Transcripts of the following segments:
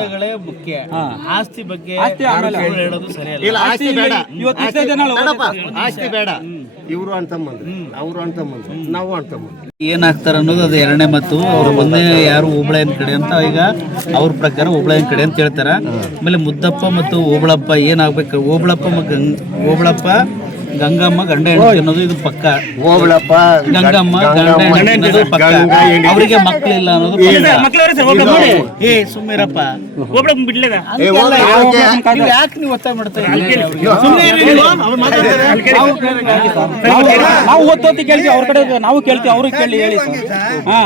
ಸಂಬಂಧಗಳೇ ಮುಖ್ಯ. ಆಸ್ತಿ ಬಗ್ಗೆ ಹೇಳೋದು ಸರಿಯಲ್ಲ. ಇಲ್ಲ, ಆಸ್ತಿ ಬೇಡ, ಆಸ್ತಿ ಬೇಡ. ಇವರು ಅಂತಂಬಂದ್ರು, ಅವರು ಅಂತಂಬಂದ್ರು, ನಾವು ಅಂತಂಬಂದ್ರು. ಏನಾಗ್ತಾರೆ ಅನ್ನೋದು ಅದು ಎರಡನೇ ಮತ್ತು. ಅವ್ರು ಒಂದೇ ಯಾರು ಓಬಳಯ್ಯನ ಕಡೆ ಅಂತ, ಈಗ ಅವ್ರ ಪ್ರಕಾರ ಓಬಳಯ್ಯನ ಕಡೆ ಅಂತ ಹೇಳ್ತಾರ. ಆಮೇಲೆ ಮುದ್ದಪ್ಪ ಮತ್ತು ಓಬಳಪ್ಪ ಏನಾಗ್ಬೇಕು, ಓಬಳಪ್ಪ ಗಂಗಮ್ಮ ಗಂಡ ಹೆಂಡತಿ ಅನ್ನೋದು ಇದು ಪಕ್ಕ. ಓಬಳಪ್ಪ ಗಂಗಮ್ಮ ಗಂಡ ಹೆಂಡತಿ ಅನ್ನೋದು ಪಕ್ಕ. ಅವರಿಗೆ ಮಕ್ಕಳಿಲ್ಲ ಅನ್ನೋದು ಏ ಸುಮ್ಮಿರಪ್ಪ. ಯಾಕೆ ನೀವು ಒತ್ತಾಯ ಮಾಡ್ತಾ ನಾವು ಓದ್ತೋತಿ ಕೇಳ್ತೀವಿ, ಅವ್ರ ಕಡೆ ನಾವು ಕೇಳ್ತೀವಿ, ಅವ್ರಿಗೆ ಕೇಳಿ ಹೇಳಿ. ಹಾ,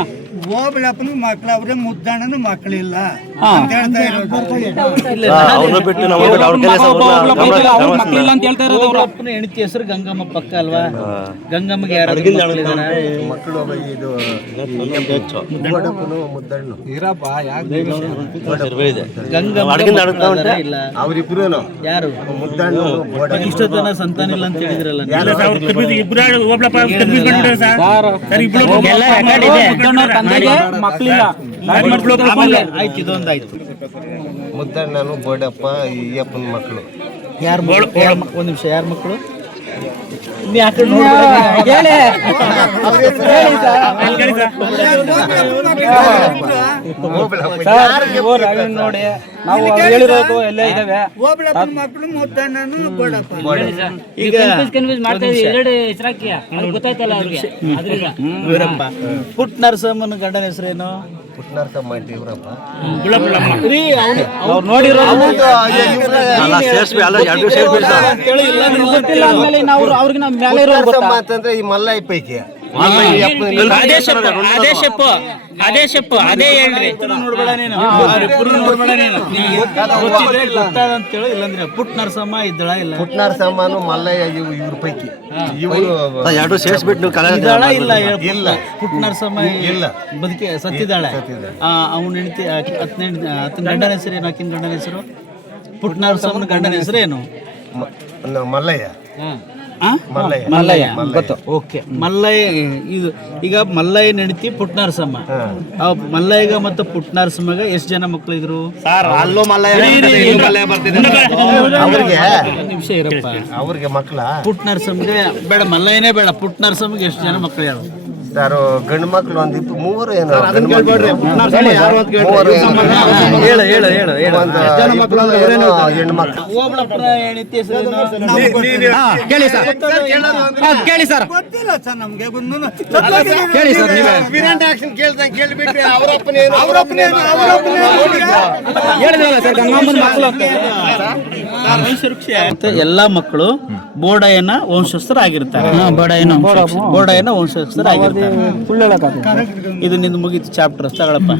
ಓಬಳಪ್ಪನ ಮಕ್ಳು ಅವ್ರೆ, ಮುದ್ದಣ್ಣನ ಮಕ್ಕಳಿಲ್ಲ ಮಕ್ಕಳಿಲ್ಲ ಅಂತ ಹೇಳ್ತಾ ಇರೋದು. ಅವ್ರ ಅಪ್ಪನ ಹೆಂಡತಿ ಹೆಸರು ಗಂಗಮ್ಮ ಪಕ್ಕ ಅಲ್ವಾ? ಗಂಗಮ್ಮಗೆ ಯಾರು ಮಕ್ಕಳು ಇದು ಮುದ್ದಣ್ಣು ಗಂಗಮ್ಮ ಇಲ್ಲ. ಅವರಿಬ್ರು ಯಾರು ಮುದ್ದಣ್ಣು ಇಷ್ಟೊತ್ತನ ಸಂತಾನ ಇಲ್ಲ ಅಂತ ಹೇಳಿದ್ರಲ್ಲ. ಮಕ್ಕಳಿಲ್ಲ. ಆಯ್ತು, ಇದೊಂದಾಯ್ತು. ಮುದ್ದಣ್ಣನು ಬೋಡಪ್ಪ ಈಯಪ್ಪನ ಮಕ್ಕಳು. ಯಾರು ಒಂದ್ ನಿಮಿಷ, ಯಾರ ಮಕ್ಕಳು? ನೋಡಿ, ನಾವು ಹೇಳಿರೋದು ಎಲ್ಲ ಇದಾವೆ. ಓಬಳಪ್ಪನ ಮಕ್ಕಳು ಮುದ್ದಣ್ಣನು ಬೋಡಪ್ಪ. ಈಗ ವೀರಪ್ಪ. ಪುಟ್ ನರಸಮ್ಮನ ಗಂಡನ ಹೆಸರೇನು? ಪುಟ್ನರ್ಸಮ್ಮ ಅಂತ ಇವರಪ್ಪ. ಅವ್ರು ನೋಡಿರೋದು ಗೊತ್ತಿಲ್ಲ. ಆಮೇಲೆ ಅವ್ರಿಗೆ ನಾವು ಮೇಲೆ ಇರೋದು ಪುಟ್ನರ್ಸಮ್ಮ ಅಂತಂದ್ರೆ ಈ ಮಲ್ಲಯ್ಯ ಪೈಕಿ ಅದೇ ಹೇಳ್ರಿ. ನೋಡ್ಬೇಡ ನೀನು, ನೋಡ್ಬೇಡ ನೀನು. ಗೊತ್ತಾದಂತೇಳಿ ಇಲ್ಲಂದ್ರೆ ಪುಟ್ ನರಸಮ್ಮ ಇದ್ದಳ ಇಲ್ಲ? ಪುಟ್ನರ್ಸಮ್ಮನು ಮಲ್ಲಯ್ಯ ಇವ್ರ ಪೈಕಿ ಇವರು ಎರಡು ಸೇರಿಸ್ಬಿಟ್ಟು ಇದ್ದಾಳ ಇಲ್ಲ? ಇಲ್ಲ, ಪುಟ್ ನರಸಮ್ಮ ಇಲ್ಲ, ಬದುಕಿ ಸತ್ತಿದ್ದಾಳೆ. ಅವನ ಹೆಂಡತಿ ಆತನ ಗಂಡನ ಹೆಸರು ಏನು? ಆಕಿನ ಗಂಡನ ಹೆಸರು ಪುಟ್ ನರಸಮ್ಮನ ಗಂಡನ ಹೆಸರು ಏನು? ಮಲ್ಲಯ್ಯ. ಮಲ್ಲಯ್ಯ ಗೊತ್ತು. ಓಕೆ, ಮಲ್ಲಯ್ಯ. ಇದು ಈಗ ಮಲ್ಲಯ್ಯ ಹೆಂಡತಿ ಪುಟ್ ನರಸಮ್ಮ. ಮಲ್ಲಯ್ಯಗ ಮತ್ತು ಪುಟ್ ನರಸಮ್ಮಗ ಎಷ್ಟು ಜನ ಮಕ್ಕಳು ಇದ್ರು? ಅಲ್ಲೂ ಮಲ್ಲಯ್ಯ ನಿಮಿಷ ಇರಪ್ಪ. ಅವ್ರಿಗೆ ಮಕ್ಕಳ ಪುಟ್ ನರಸಮ್ಮಗೆ ಬೇಡ, ಮಲ್ಲಯ್ಯನೇ ಬೇಡ, ಪುಟ್ ನರಸಮ್ಮಗೆ ಎಷ್ಟು ಜನ ಮಕ್ಕಳು ಯಾರು? ಯಾರು ಗಂಡು ಮಕ್ಕಳು? ಒಂದಿತ್ತು ಮೂವರು ಏನು? ಹೆಣ್ಣು ಮಕ್ಕಳು. ಓಬಳಪ್ಪನ ಹೆಂಡತಿ ಹೆಸರೇನು? ಕೇಳಿ ಸರ್, ಕೇಳಿ ಸರ್, ಗೊತ್ತಿಲ್ಲ ಸರ್ ನಮ್ಗೆ. ಕೇಳಿ ಸರ್, ನೀವೇ ಹೇಳಿದ್ರಲ್ಲ ಸರ್, ಗಂಗಮ್ಮನ ಮಕ್ಕಳು ಅಂತ. ಮತ್ತೆ ಎಲ್ಲಾ ಮಕ್ಕಳು ಬೋಡಯ್ಯನ ವಂಶಸ್ಥರಾಗಿರ್ತಾರೆ. ಬೋಡಯ್ಯನ ವಂಶಸ್ಥರಾಗಿರ್ತಾರೆ. ಸುಳ್ಳು ಹೇಳಕ್ಕಾಗಲ್ಲ. ಇದು ನಿಂದು ಮುಗೀತು ಚಾಪ್ಟರ್. ತಗೊಳಪ್ಪ.